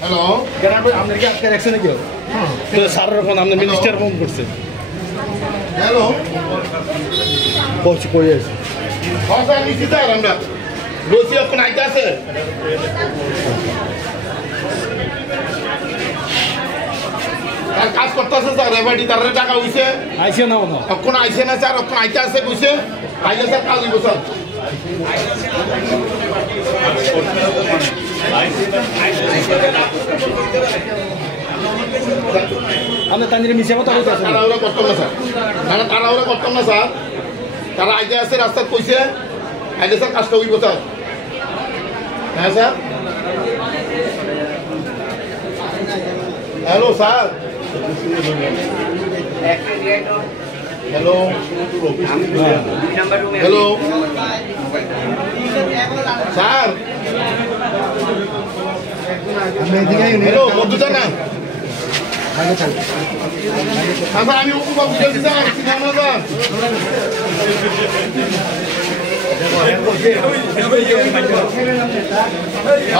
Hello আপনার কি আজকে রাখছে নাকি স্যার এখন আপনার মিনিস্টার ফোন করছে হ্যালো কই আছে স্যার নিচ্ছি স্যার আমরা রসি এখন আইতে আছে আর কাজ করতেছে স্যার এবারটি তার টাকা হইছে আইছে না এখন আইছে না স্যার এখন আইতে আছে কইছে আইলে স্যার কাজ হইব স্যার আমরা তাদের মিশে কথা বলতে আছি তারা ওরা করতাম না স্যার মানে তারা ওরা করতাম না স্যার তারা আইতে আছে রাস্তা কইছে আইলে স্যার কাজটা হইব স্যার হ্যাঁ sir hello sir hello hello sir hello মধুদা না আমি বুঝেছি স্যার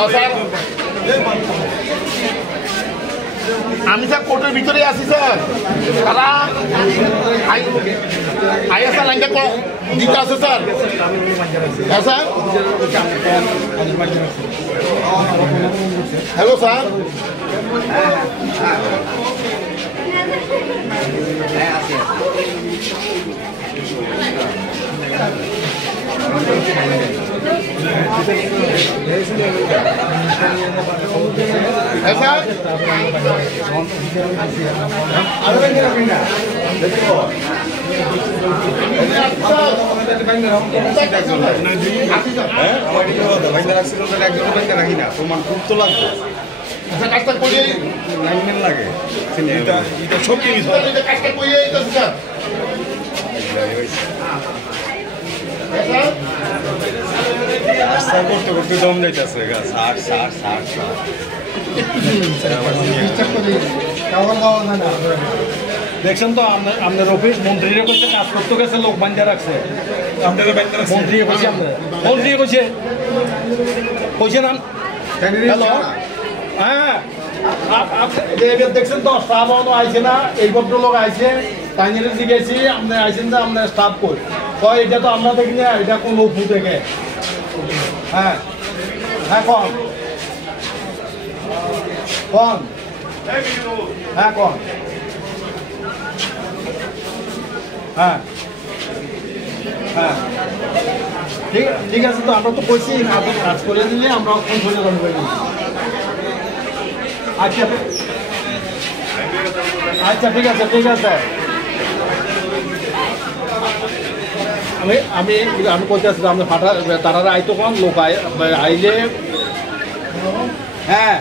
স্যার আমি স্যার কোর্টের ভিতরে আছি স্যার তারা আইএসআর লাইনটা দিতে আছে স্যার হ্যাঁ স্যার হ্যালো স্যার তোমার খুব তো লাগবে কাজটা করে লাগে সব জিনিস কাজটা করে স্যার রাস্তা করতে করতে দম যাইতেছে দেখছেন তো আপনার অফিস মন্ত্রীরা কইছে কাজ করতে গেছে লোক বান্ধা রাখছে মন্ত্রী কইছে মন্ত্রী কইছে না হ্যালো হ্যাঁ দেখছেন তো স্টাফ আইছে না এই ভদ্রলোক আইছে তাই জিজ্ঞেসি আপনি আইছেন যে আপনার স্টাফ কই কয় এটা তো আমরা দেখি না এটা কোন লোক থেকে হ্যাঁ হ্যাঁ কন হ্যাঁ কন হ্যাঁ হ্যাঁ ঠিক আছে তো আমরা তো বলছি কাজ করে দিলে আমরা ফোন করে জানতে পারি আচ্ছা আচ্ছা ঠিক আছে আমি বলতে আসছি আপনি ফাটা তারা আইতো কোন লোক আইলে হ্যাঁ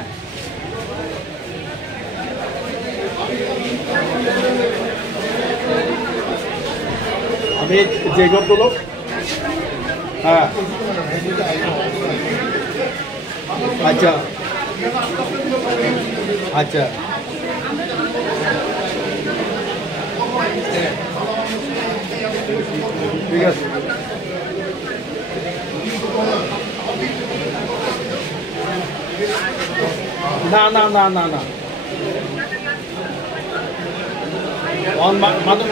আমি যে লোক হ্যাঁ আচ্ছা আচ্ছা ঠিক আছে না না না না না মানুষ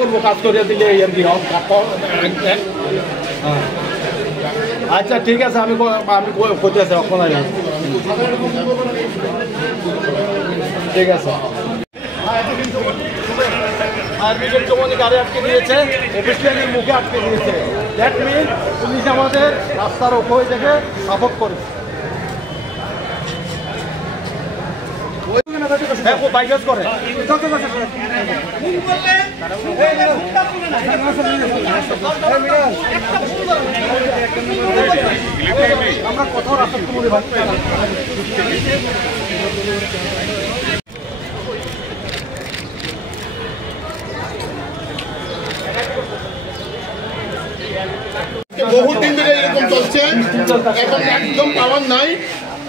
করবো কাজ করিয়া দিলে আর কি আচ্ছা ঠিক আছে আমি করতে আছি ঠিক আছে আর গাড়ি আটকে দিয়েছে অফিস লাইনের মুখে আটকে দিয়েছে দ্যাট মিন পুলিশ আমাদের রাস্তার উপরে থেকে সাপোর্ট করে। হ্যাঁ, ও বাইকাজ করে। আমরা কোথাও রাস্তা বলে ভাবছি না। বহুত দিন ধরে এরকম চলছে, এখন একদম পাওয়ার নাই।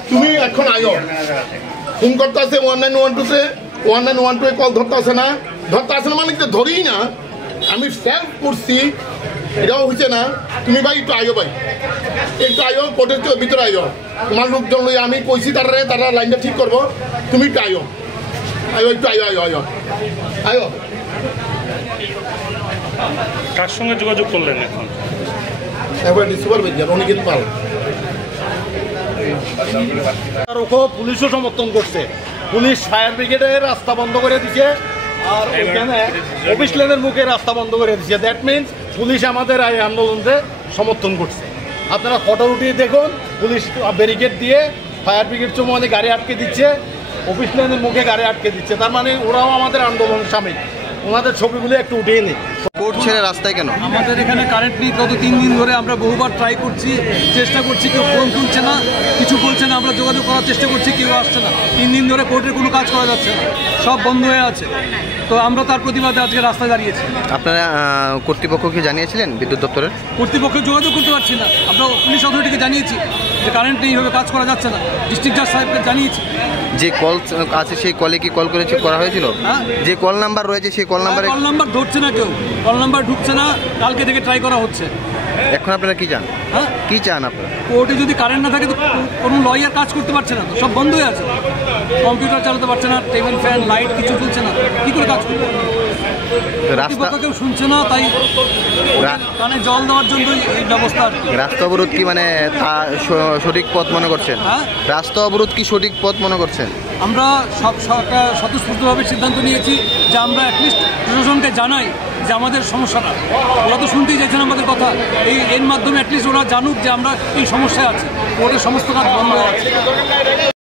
তুমি এখন আয়ো, ফোন করতে আছে 1912-তে, 1912 কল ধরতে আসে না মানে তো ধরি না। আমি সেলফ করছি, এটাও হচ্ছে না। তুমি ভাই একটু আয়ো, ভাই একটু আয়ো, কোর্টের ভিতরে আয়ো। তোমার লোকজন লই আমি কইছি তারা লাইনটা ঠিক করবো। তুমি একটু আয়ো, একটু আয়ো। কার সঙ্গে যোগাযোগ করলেন এখন? সুপারভাইজার অনিকেত পাল। পুলিশও সমর্থন করছে। পুলিশ ফায়ার ব্রিগেডের রাস্তা বন্ধ করে দিচ্ছে, আর ওখানে অফিস লেনের মুখে রাস্তা বন্ধ করে দিচ্ছে। দ্যাট মিনস পুলিশ আমাদের এই আন্দোলনকে সমর্থন করছে। আপনারা ফটো উঠিয়ে দেখুন, পুলিশ ব্যারিকেড দিয়ে ফায়ার ব্রিগেড চৌমানে গাড়ি আটকে দিচ্ছে, অফিস লেনের মুখে গাড়ি আটকে দিচ্ছে। তার মানে ওরাও আমাদের আন্দোলনের সামিল। ওনাদের ছবিগুলো একটু উঠিয়ে নিই। কোর্ট ছেড়ে রাস্তায় কেন? আমাদের এখানে কারেন্ট নেই। গত 3 দিন ধরে আমরা বহুবার ট্রাই করছি, চেষ্টা করছি, কেউ ফোন তুলছে না, কিছু বলছে না। আমরা যোগাযোগ করার চেষ্টা করছি, কেউ আসছে না। 3 দিন ধরে কোর্টের কোনো কাজ করা যাচ্ছে না, সব বন্ধ হয়ে আছে। তো আমরা তার প্রতিবাদে আজকে রাস্তায় দাঁড়িয়েছি। আপনারা কর্তৃপক্ষকে জানিয়েছিলেন বিদ্যুৎ দপ্তরের? কর্তৃপক্ষে যোগাযোগ করতে পারছি না। আমরা পুলিশ অথরিটিকে জানিয়েছি যে কারেন্ট নেই, এইভাবে কাজ করা যাচ্ছে না। ডিস্ট্রিক্ট জাজ সাহেবকে জানিয়েছি। যে কল আছে সেই কলে কি কল করা হয়েছিল? হ্যাঁ, যে কল নাম্বার রয়েছে সেই কল নাম্বারে কল নাম্বার ধরছে না কেউ, কল নাম্বার ঢুকছে না। কালকে থেকে ট্রাই করা হচ্ছে। এখন আপনারা কি চান? হ্যাঁ, কি চান আপনারা? কোর্টে যদি কারেন্ট না থাকে তো কোনো লয়ার কাজ করতে পারছে না, তো সব বন্ধ হয়ে আছে। কম্পিউটার চালাতে পারছে না, টেবিল ফ্যান লাইট কিছু চলছে না, কি করে কাজ করবে? রাস্তা কেউ শুনছে না, তাই কানে জল দেওয়ার জন্য এই ব্যবস্থা। রাস্তা অবরোধ কি মানে সঠিক পথ মনে করছেন? হ্যাঁ, রাস্তা অবরোধ কি সঠিক পথ মনে করছেন? আমরা স্বতঃস্ফূর্তভাবে সিদ্ধান্ত নিয়েছি যে আমরা অ্যাটলিস্ট প্রশাসনকে জানাই যে আমাদের সমস্যাটা। ওরা তো শুনতেই চাইছেন আমাদের কথা। এর মাধ্যমে অ্যাটলিস্ট ওরা জানুক যে আমরা এই সমস্যায় আছি। ওদের সমস্ত কাজ বন্ধ হয়ে আছে।